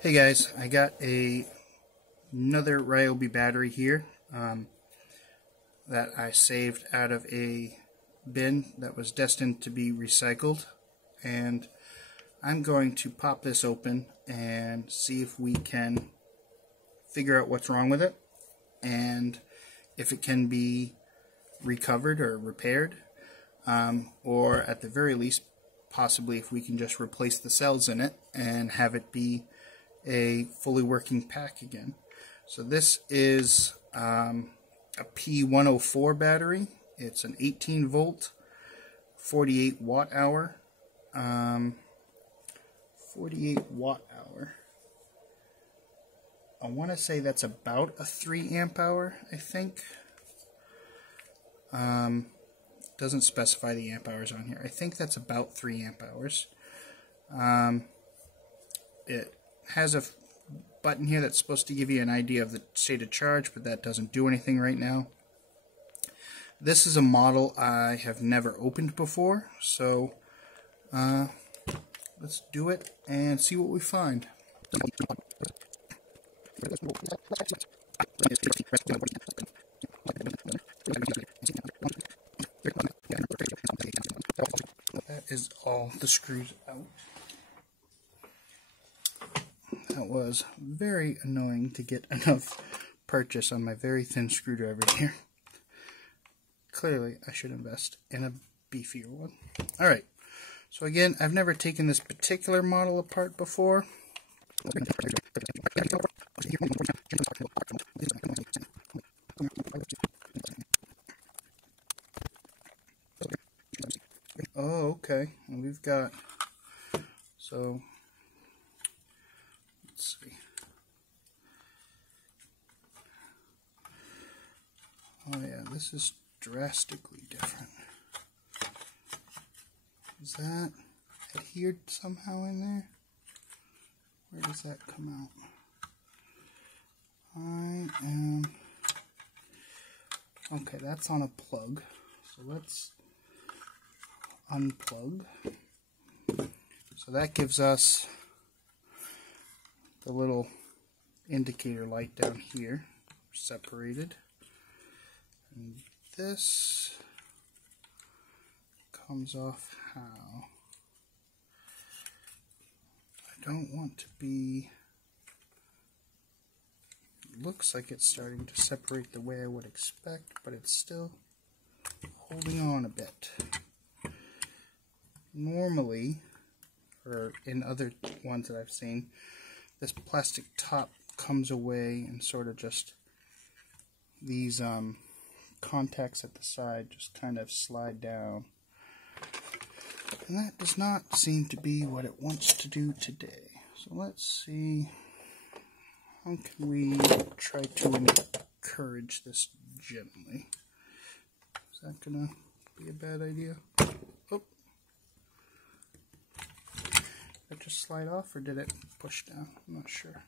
Hey guys, I got another Ryobi battery here that I saved out of a bin that was destined to be recycled, and I'm going to pop this open and see if we can figure out what's wrong with it and if it can be recovered or repaired, or at the very least possibly if we can just replace the cells in it and have it be a fully working pack again. So this is a P104 battery. It's an 18 volt 48 watt hour 48 watt hour. I want to say that's about a 3 amp hour, I think. Doesn't specify the amp hours on here. I think that's about 3 amp hours. It has a button here that's supposed to give you an idea of the state of charge, but that doesn't do anything right now. This is a model I have never opened before, so let's do it and see what we find. That is all the screws out. That was very annoying to get enough purchase on my very thin screwdriver here. Clearly, I should invest in a beefier one. Alright, so again, I've never taken this particular model apart before. Oh, okay. And we've got, so let's see. Oh yeah, this is drastically different. Is that adhered somehow in there? Where does that come out? Okay, that's on a plug. So let's unplug. So that gives us the little indicator light down here, separated. And this comes off how? I don't want to be, looks like it's starting to separate the way I would expect, but it's still holding on a bit. Normally, or in other ones that I've seen, this plastic top comes away and sort of just these contacts at the side just kind of slide down. And that does not seem to be what it wants to do today. So let's see, how can we try to encourage this gently? Is that going to be a bad idea? Oh. Did it just slide off or did it push down? I'm not sure.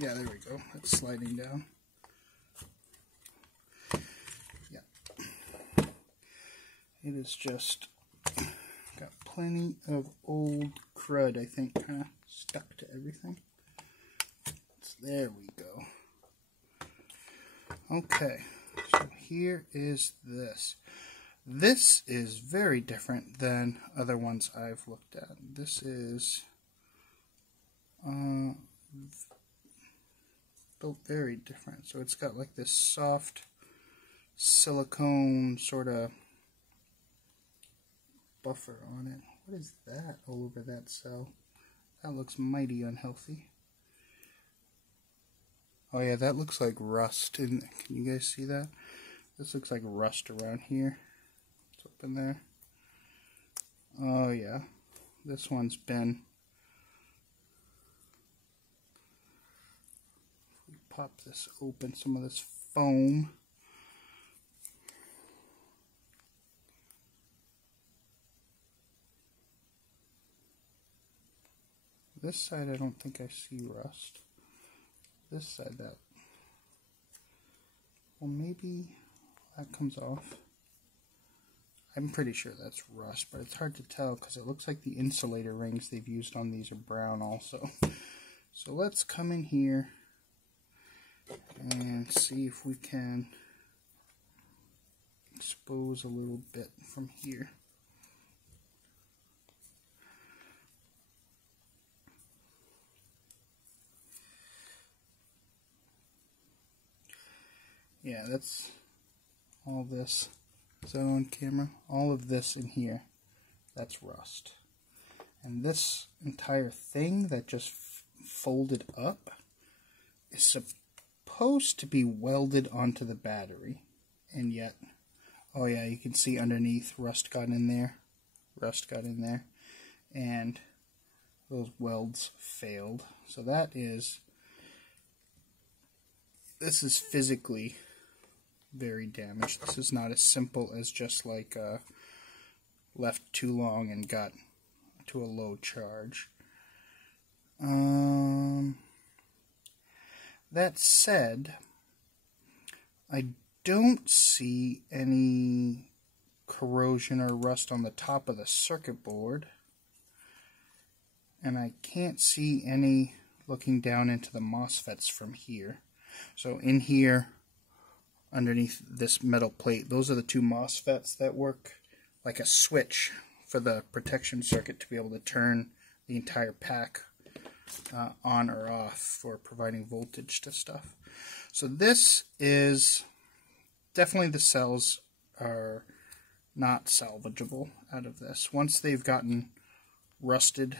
Yeah, there we go. It's sliding down. Yeah. It is just got plenty of old crud, I think, kind of stuck to everything. So there we go. Okay, so here is this. This is very different than other ones I've looked at. This is built very different. So it's got like this soft silicone sort of buffer on it. What is that all over that cell? That looks mighty unhealthy. Oh yeah, that looks like rust. Can you guys see that? This looks like rust around here. It's up in there. Oh yeah, this one's been, pop this open, some of this foam. This side I don't think I see rust. This side that, well maybe that comes off. I'm pretty sure that's rust, but it's hard to tell because it looks like the insulator rings they've used on these are brown also. So let's come in here and see if we can expose a little bit from here. Yeah, that's all this. Is that on camera? All of this in here, that's rust. And this entire thing that just folded up is supposed to be welded onto the battery. And yet, oh yeah, you can see underneath rust got in there. Rust got in there. And those welds failed. So that is, this is physically very damaged. This is not as simple as just like left too long and got to a low charge. That said, I don't see any corrosion or rust on the top of the circuit board, and I can't see any looking down into the MOSFETs from here. So in here, underneath this metal plate, those are the two MOSFETs that work like a switch for the protection circuit to be able to turn the entire pack on or off for providing voltage to stuff. So this is definitely, the cells are not salvageable out of this. Once they've gotten rusted,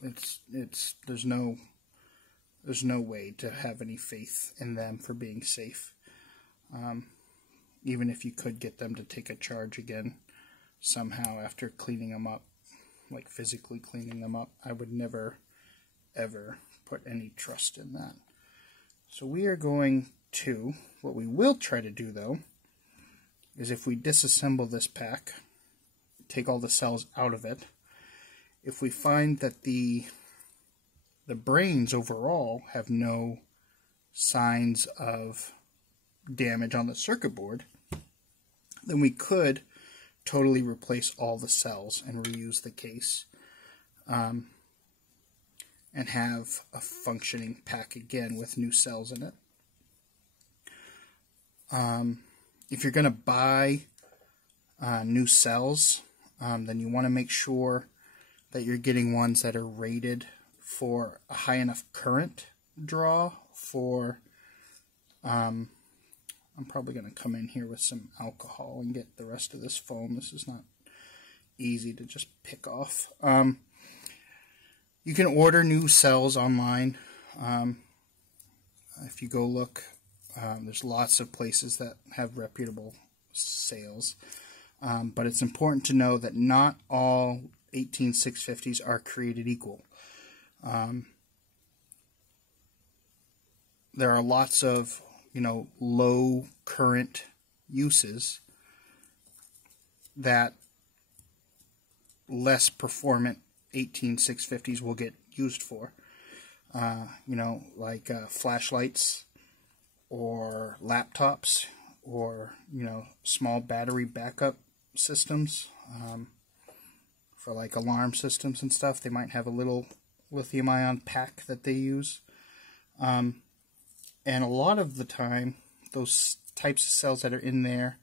there's no way to have any faith in them for being safe. Even if you could get them to take a charge again somehow after cleaning them up, like physically cleaning them up, I would never ever put any trust in that. So we are going to, what we will try to do though, is if we disassemble this pack, take all the cells out of it, if we find that the brains overall have no signs of damage on the circuit board, then we could totally replace all the cells and reuse the case, and have a functioning pack again with new cells in it. If you're going to buy new cells, then you want to make sure that you're getting ones that are rated for a high enough current draw for, I'm probably going to come in here with some alcohol and get the rest of this foam. This is not easy to just pick off. You can order new cells online. If you go look, there's lots of places that have reputable sales. But it's important to know that not all 18650s are created equal. There are lots of, low current uses that less performant 18650s will get used for. Like flashlights or laptops or, small battery backup systems for like alarm systems and stuff. They might have a little lithium-ion pack that they use. And a lot of the time, those types of cells that are in there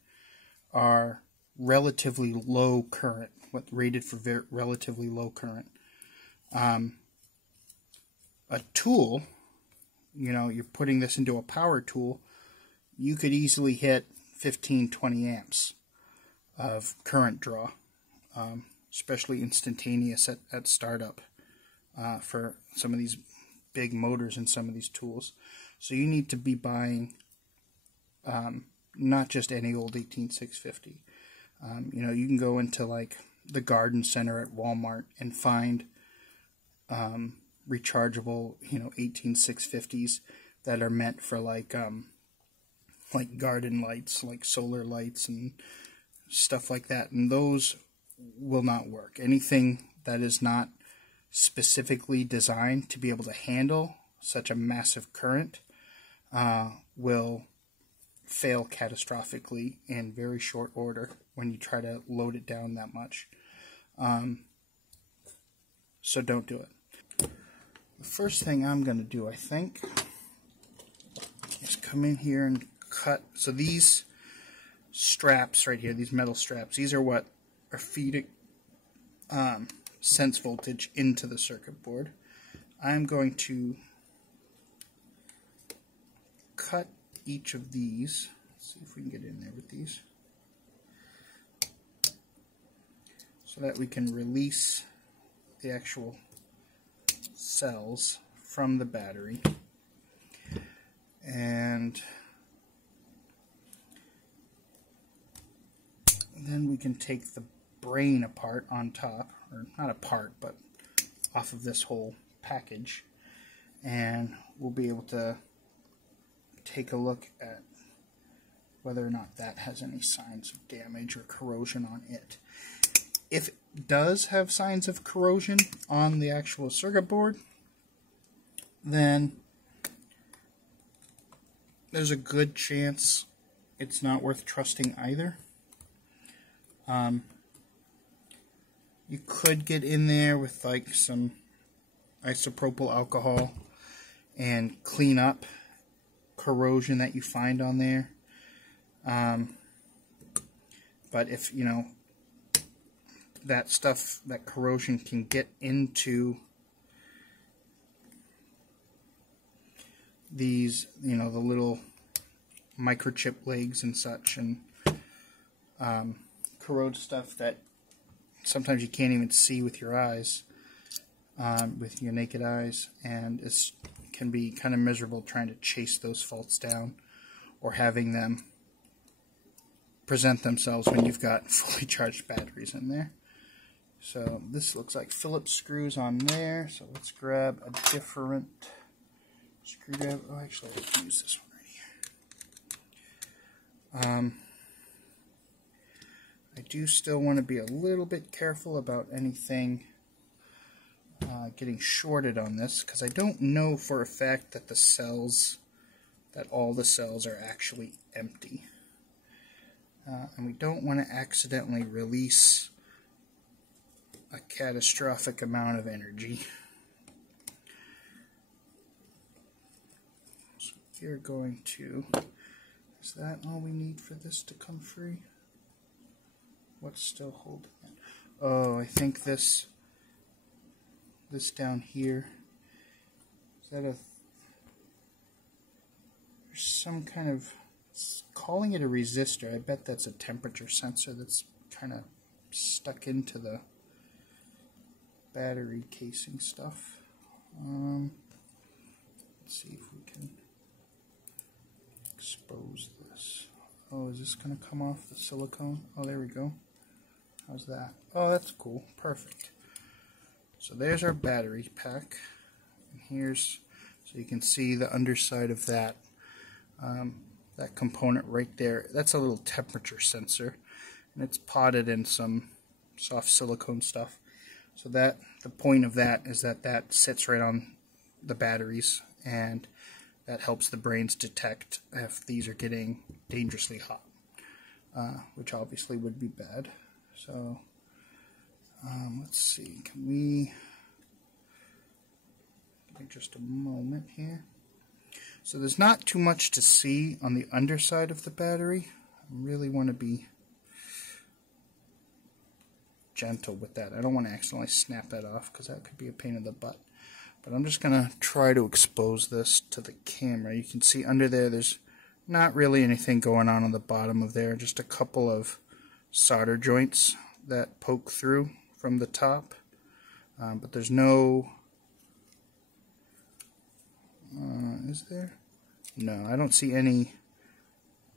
are relatively low current, rated for relatively low current. A tool, you're putting this into a power tool, you could easily hit 15-20 amps of current draw, especially instantaneous at startup for some of these big motors and some of these tools. So you need to be buying not just any old 18650. You can go into like the garden center at Walmart and find rechargeable 18650s that are meant for like garden lights, like solar lights and stuff like that, and those will not work. Anything that is not specifically designed to be able to handle such a massive current will fail catastrophically in very short order when you try to load it down that much. So don't do it. The first thing I'm going to do, I think, is come in here and cut. So these straps right here, these metal straps, these are what are feeding sense voltage into the circuit board. I'm going to cut each of these. Let's see if we can get in there with these, so that we can release the actual cells from the battery. And then we can take the brain apart on top, or not apart, but off of this whole package, and we'll be able to take a look at whether or not that has any signs of damage or corrosion on it. If it does have signs of corrosion on the actual circuit board, then there's a good chance it's not worth trusting either. You could get in there with like some isopropyl alcohol and clean up corrosion that you find on there. But if, you know, that stuff, that corrosion can get into these, you know, the little microchip legs and such, and corrode stuff that sometimes you can't even see with your eyes, with your naked eyes, and it can be kind of miserable trying to chase those faults down or having them present themselves when you've got fully charged batteries in there. So this looks like Phillips screws on there, so let's grab a different screwdriver. Oh, actually, I can use this one right here. I do still want to be a little bit careful about anything getting shorted on this, because I don't know for a fact that all the cells are actually empty. And we don't want to accidentally release a catastrophic amount of energy. So we're going to... Is that all we need for this to come free? What's still holding it? Oh, I think this down here, is that there's some kind of, calling it a resistor. I bet that's a temperature sensor that's kind of stuck into the battery casing stuff. Let's see if we can expose this. Oh, is this going to come off the silicone? Oh, there we go. How's that? Oh, that's cool. Perfect. So there's our battery pack. And here's, so you can see the underside of that. That component right there. That's a little temperature sensor. And it's potted in some soft silicone stuff. So that, the point of that is that that sits right on the batteries, and that helps the brains detect if these are getting dangerously hot, which obviously would be bad. So let's see, can we give me just a moment here. So there's not too much to see on the underside of the battery. I really want to be gentle with that. I don't want to accidentally snap that off, because that could be a pain in the butt. But I'm just going to try to expose this to the camera. You can see under there, there's not really anything going on the bottom of there. Just a couple of solder joints that poke through from the top. But there's no... is there? No, I don't see any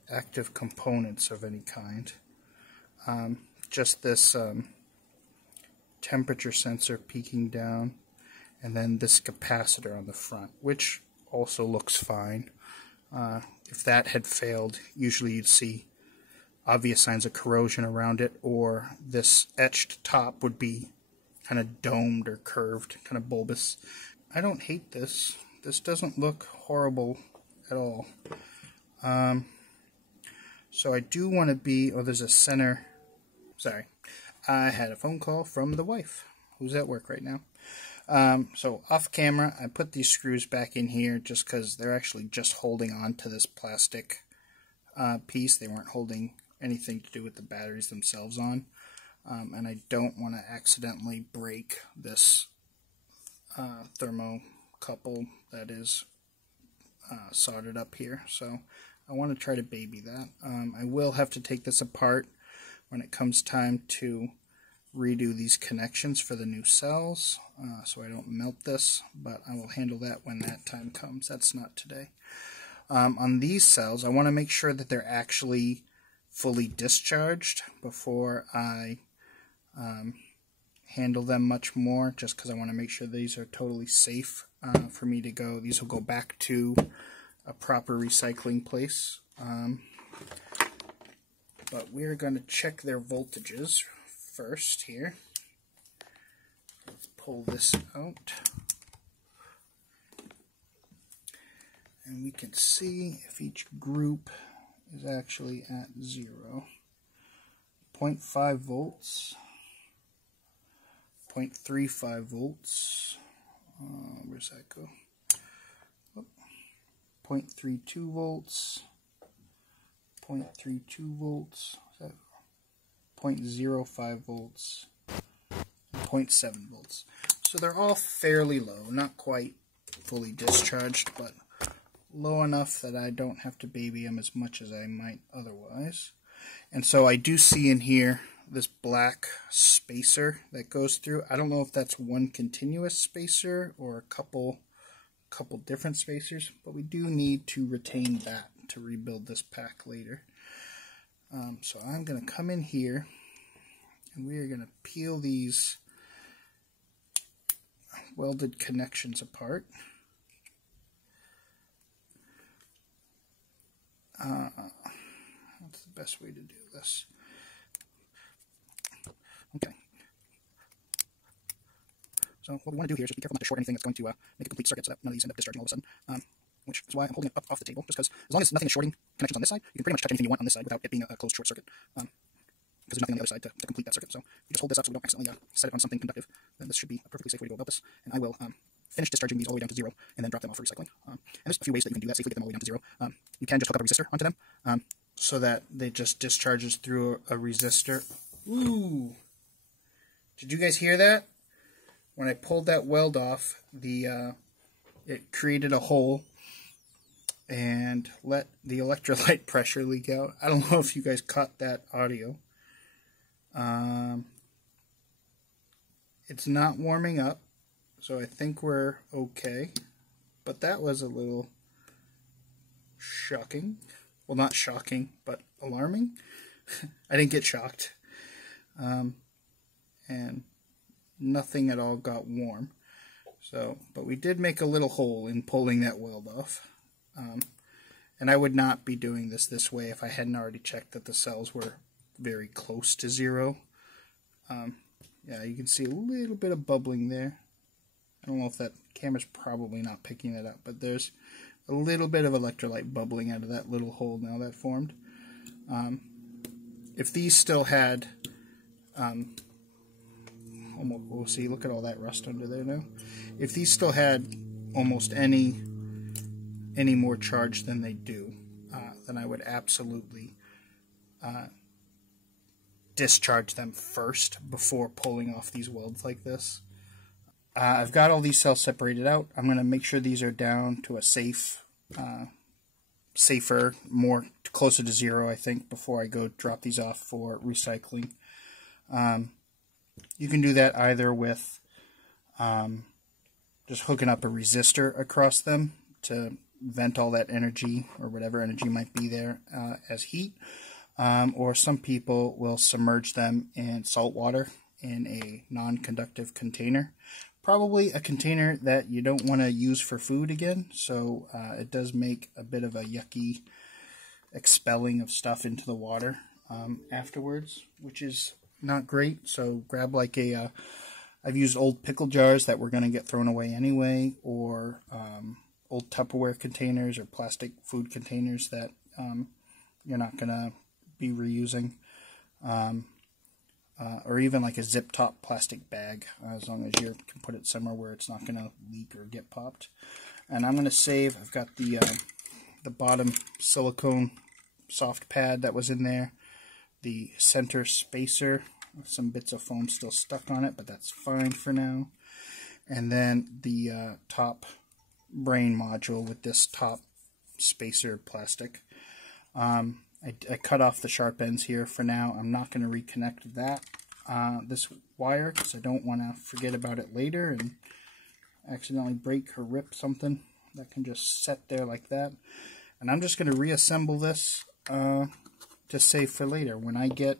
active components of any kind. Just this temperature sensor peeking down, and then this capacitor on the front, which also looks fine. If that had failed, usually you'd see obvious signs of corrosion around it, or this etched top would be kind of domed or curved, kind of bulbous. I don't hate this. This doesn't look horrible at all. So I do want to be, oh, there's a center, sorry, I had a phone call from the wife, who's at work right now. So off camera, I put these screws back in here just because they're actually just holding on to this plastic piece. They weren't holding anything to do with the batteries themselves on. And I don't want to accidentally break this thermocouple that is soldered up here. So I want to try to baby that. I will have to take this apart when it comes time to redo these connections for the new cells, so I don't melt this, but I will handle that when that time comes. That's not today. On these cells, I want to make sure that they're actually fully discharged before I handle them much more, just because I want to make sure these are totally safe for me to go. These will go back to a proper recycling place. But we're going to check their voltages first here. Let's pull this out. And we can see if each group is actually at 0. 0.5 volts, 0.35 volts, where's that go? 0.32 volts, 0.32 volts, 0.05 volts, 0.7 volts. So they're all fairly low, not quite fully discharged, but low enough that I don't have to baby them as much as I might otherwise. And so I do see in here this black spacer that goes through. I don't know if that's one continuous spacer or a couple different spacers, but we do need to retain that to rebuild this pack later. So I'm going to come in here and we are going to peel these welded connections apart. That's the best way to do this. Okay. So what we want to do here is just be careful not to short anything that's going to make a complete circuit so that none of these end up discharging all of a sudden. Which is why I'm holding it up off the table, just because as long as nothing is shorting connections on this side, you can pretty much touch anything you want on this side without it being a closed short circuit. Because there's nothing on the other side to complete that circuit. So you just hold this up so we don't accidentally set it on something conductive. Then this should be a perfectly safe way to go about this. And I will finish discharging these all the way down to 0 and then drop them off for recycling. And there's a few ways that you can do that safely, get them all the way down to 0. You can just hook up a resistor onto them so that they just discharges through a resistor. Ooh! Did you guys hear that? When I pulled that weld off, it created a hole and let the electrolyte pressure leak out. I don't know if you guys caught that audio. It's not warming up, so I think we're okay. But that was a little shocking. Well, not shocking, but alarming. I didn't get shocked. And nothing at all got warm. So, but we did make a little hole in pulling that weld off. And I would not be doing this way if I hadn't already checked that the cells were very close to 0. Yeah, you can see a little bit of bubbling there. I don't know if that camera's probably not picking it up, but there's a little bit of electrolyte bubbling out of that little hole now that formed. If these still had, we'll see, look at all that rust under there now. If these still had almost any more charge than they do, then I would absolutely discharge them first before pulling off these welds like this. I've got all these cells separated out. I'm going to make sure these are down to a safer, more closer to 0, I think, before I go drop these off for recycling. You can do that either with just hooking up a resistor across them to vent all that energy or whatever energy might be there as heat, or some people will submerge them in salt water in a non-conductive container. Probably a container that you don't want to use for food again, so it does make a bit of a yucky expelling of stuff into the water afterwards, which is not great. So grab like a, I've used old pickle jars that were going to get thrown away anyway, or old Tupperware containers or plastic food containers that you're not going to be reusing. Or even like a zip top plastic bag, as long as you can put it somewhere where it's not going to leak or get popped. And I'm going to save, I've got the bottom silicone soft pad that was in there, the center spacer, some bits of foam still stuck on it, but that's fine for now. And then the top brain module with this top spacer plastic. I cut off the sharp ends here for now. I'm not going to reconnect that this wire because I don't want to forget about it later and accidentally break or rip something. That can just set there like that. And I'm just going to reassemble this to save for later. When I get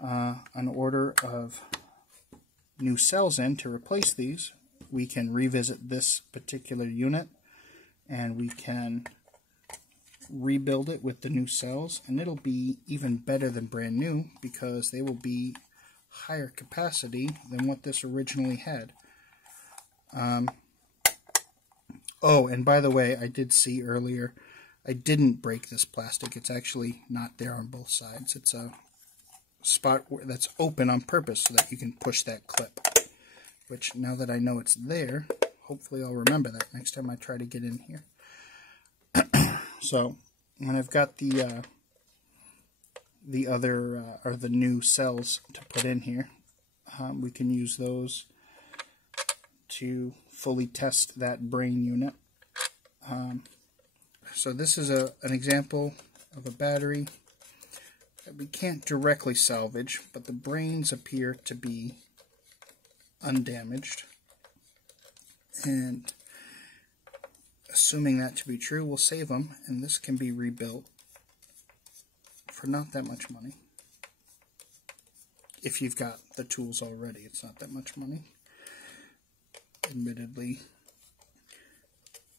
an order of new cells in to replace these, we can revisit this particular unit and we can rebuild it with the new cells, and it'll be even better than brand new because they will be higher capacity than what this originally had. Oh, and by the way, I did see earlier, I didn't break this plastic. It's actually not there on both sides. It's a spot that's open on purpose so that you can push that clip, which now that I know it's there, hopefully I'll remember that next time I try to get in here. So when I've got the other or the new cells to put in here, we can use those to fully test that brain unit. So this is an example of a battery that we can't directly salvage, but the brains appear to be undamaged. And assuming that to be true, we'll save them, and this can be rebuilt for not that much money. If you've got the tools already, it's not that much money. Admittedly,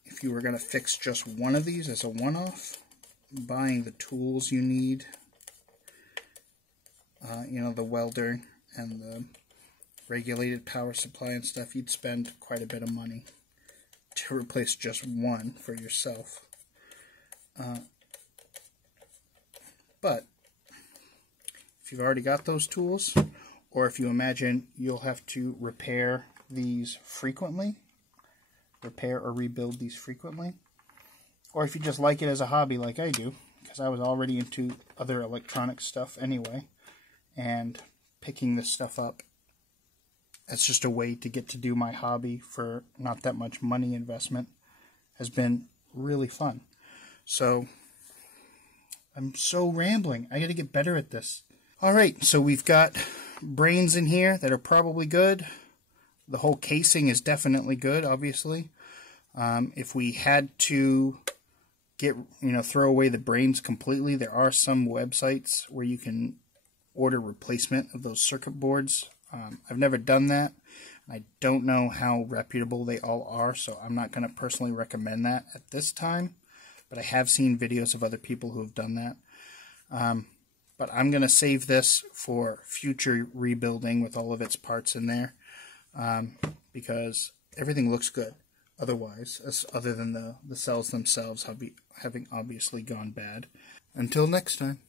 if you were going to fix just one of these as a one-off, buying the tools you need, you know, the welder and the regulated power supply and stuff, you'd spend quite a bit of money to replace just one for yourself. But if you've already got those tools, or if you imagine you'll have to repair these frequently, repair or rebuild these frequently, or if you just like it as a hobby like I do, because I was already into other electronic stuff anyway, and picking this stuff up, it's just a way to get to do my hobby for not that much money investment, has been really fun. So I'm so rambling. I got to get better at this. Alright, so we've got brains in here that are probably good. The whole casing is definitely good, obviously. If we had to throw away the brains completely, there are some websites where you can order replacement of those circuit boards. I've never done that. I don't know how reputable they all are, so I'm not going to personally recommend that at this time. But I have seen videos of other people who have done that. But I'm going to save this for future rebuilding with all of its parts in there, because everything looks good otherwise, other than the cells themselves having obviously gone bad. Until next time.